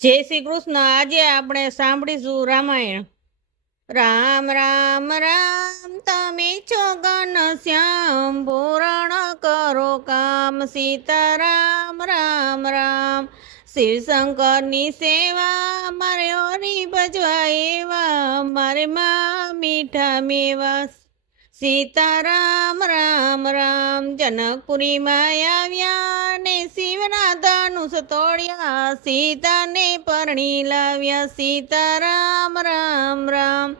જય શ્રી કૃષ્ણ। આજે આપણે સાંભળીશું રામાયણ। રામ રામ રામ તમે છો ઘનશ્યામ, પૂરણ કરો કામ સીતારામ રામ રામ। શિવ શંકરની સેવા મારે હરી ભજવા એવા, મારે માં મીઠા મેવા સીતારામ રામ રામ। જનકપુરીમાં આવ્યા ને શિવના ધનુષ તોડ્યા, સીતાને પરણી લાવ્યા સીતારામ રામ રામ।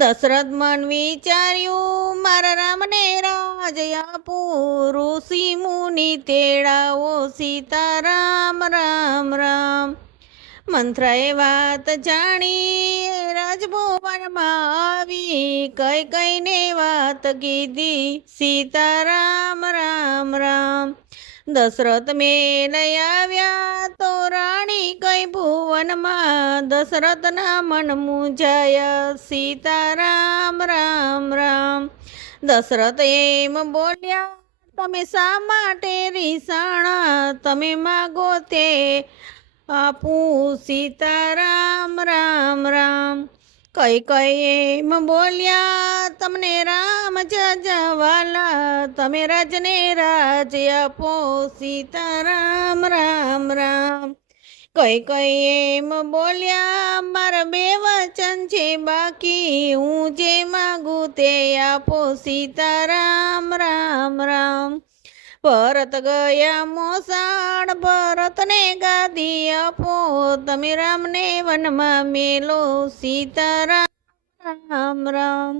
દશરથ મન વિચાર્યું મારા રામને રાજ આપું, ઋષિ મુનિ તેડાવો સીતારામ રામ રામ। મંથરાએ વાત જાણી રાજભુવનમાં આવી, કઈ કઈને વાત કીધી સીતારામ રામ રામ। દશરથ મેં લઈ આવ્યા તો રાણી કઈ ભુવનમાં, દશરથના મન મૂંઝાયા સીતારામ રામ રામ। દશરથ એમ બોલ્યા તમે શા માટે રીસાણા, તમે માગો તે આપું સીતારામ રામ રામ। કઈ કઈ એમ બોલ્યા તમને રામ જજવાલા, તમે રાજને રાજ આપો સીતારામ રામ રામ। કઈ કઈ એમ બોલ્યા મારા બે વચન છે બાકી, હું જે માગું તે આપો સીતારામ રામ રામ। ભરત ગયા મોસાળ, ભરતને ગાદી આપો, તમે રામને વનમાં મેલો સીતારામ રામ રામ।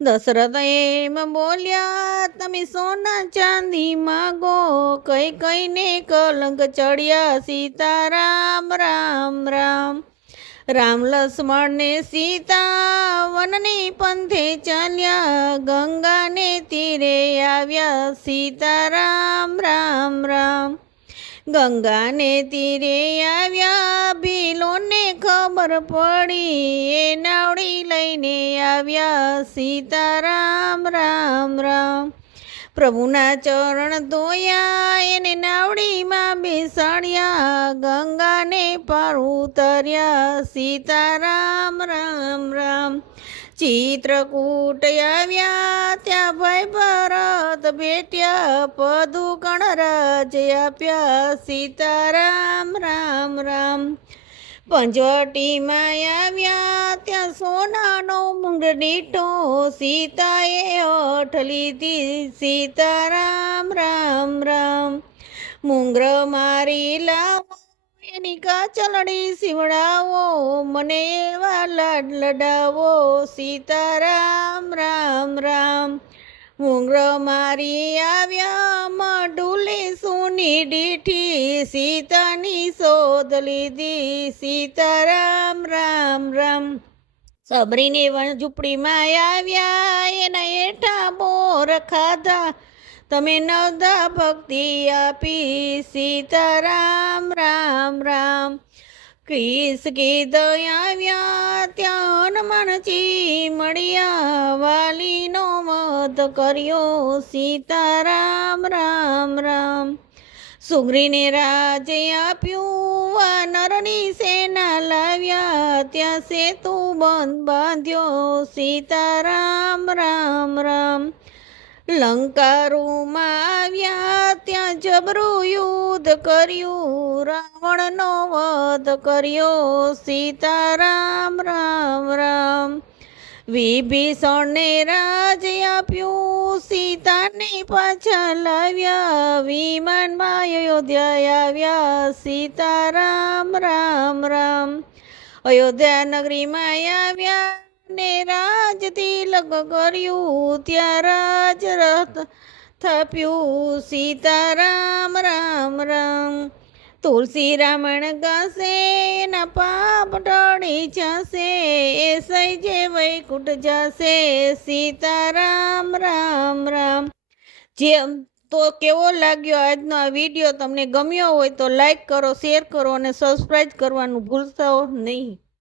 દશરથ એમ બોલ્યા તમે સોના ચાંદી માગો, કઈ કઈને કલંક ચડ્યા સીતારામ રામ રામ। રામ લક્ષ્મણ ને સીતા વનની પંથે ચાલ્યા, ગંગાને તીરે આવ્યા સીતારામ રામ રામ। ગંગાને તીરે આવ્યા ભીલોને ખબર પડી, એ નાવડી લઈને આવ્યા સીતારામ રામ રામ। પ્રભુના ચરણ ધોયા એને નાવડીમાં બેસાડ્યા, ગંગાને પાર ઉતર્યા સીતારામ રામ રામ। ચિત્રકૂટ આવ્યા ત્યાં ભાઈ ભરત ભેટ્યા, પદુ ગણરાજ આપ્યા સીતારામ રામ રામ। પંચવટીમાં આવ્યા ત્યાં સોનાનો મૂંગ દીઠો, સીતાએ હઠ લીધી સીતારામ રામ રામ। મૂંગર મારી લાવો એની કાચલડી સીવડાવો, મને એવા લાડ લડાવો સીતારામ રામ રામ। મૂંગર મારી આવ્યા મઢુલે સોની દીઠી, સીતાની શોધ લીધી સીતારામ રામ રામ। સબરીને ઝૂંપડીમાં આવ્યા એના હેઠા બોર ખાધા, તમે નવદા ભક્તિ આપી સીતારામ રામ રામ। ક્રિસ કીધું આવ્યા ત્યાં હનુમાનજી મળ્યા, વાલીનો વધ કર્યો સીતારામ રામ રામ। સુગ્રીને રાજ આપ્યું વાનરની સેના લાવ્યા, ત્યાં સેતુ બંધ બાંધ્યો સીતારામ રામ રામ। લંકારુમાં આવ્યા ત્યાં જબરું યુદ્ધ કર્યું, રાવણનો વધ કર્યો સીતારામ રામ રામ। વિભીષણને રાજ આપ્યું, સીતાને પાછા લાવ્યા, વિમાનમાં અયોધ્યા આવ્યા સીતારામ રામ રામ। અયોધ્યા નગરીમાં આવ્યા ને રાજ તિલક કર્યું, ત્યાં રાજ રથ થાપ્યું સીતારામ રામ રામ। તુલસી રામાયણ ગાશે એના પાપ ટળી જશે, એ સૈજે વૈકુંઠ જશે સીતારામ રામ રામ। તો કેવો લાગ્યો આજનો આ વિડીયો? તમને ગમ્યો હોય તો લાઈક કરો, શેર કરો અને સબસ્ક્રાઈબ કરવાનું ભૂલશો નહીં।